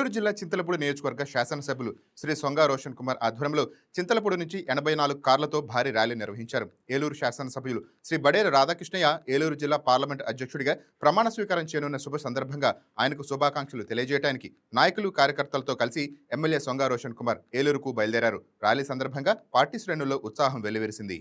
ఏలూరు జిల్లా చింతలపూడి నియోజకవర్గ శాసనసభ్యులు శ్రీ సొంగా రోషన్ కుమార్ ఆధ్వర్యంలో చింతలపూడి నుంచి 84 కార్లతో భారీ ర్యాలీ నిర్వహించారు. ఏలూరు శాసనసభ్యులు శ్రీ బడేరు రాధాకృష్ణయ్య ఏలూరు జిల్లా పార్లమెంట్ అధ్యక్షుడిగా ప్రమాణ స్వీకారం చేయనున్న శుభ సందర్భంగా ఆయనకు శుభాకాంక్షలు తెలియజేయడానికి నాయకులు కార్యకర్తలతో కలిసి ఎమ్మెల్యే సొంగా రోషన్ కుమార్ ఏలూరుకు బయలుదేరారు. ర్యాలీ సందర్భంగా పార్టీ శ్రేణుల్లో ఉత్సాహం వెల్లివిరిసింది.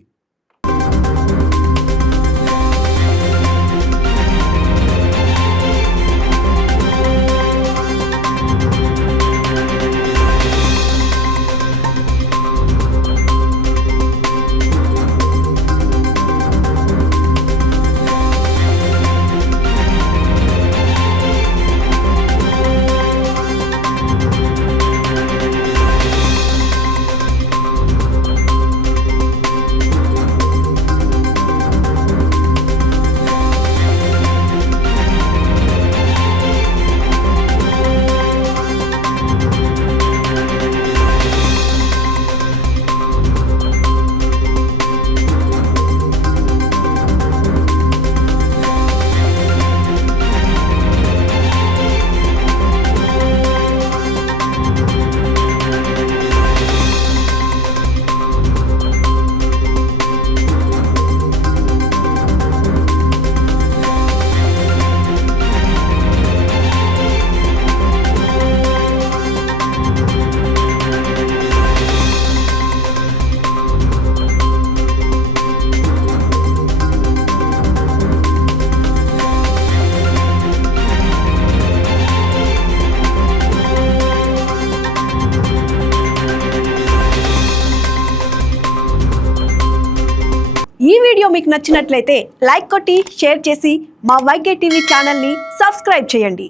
ఈ వీడియో మీకు నచ్చినట్లయితే లైక్ కొట్టి షేర్ చేసి మా వైకే టీవీ ఛానల్ని సబ్స్క్రైబ్ చేయండి.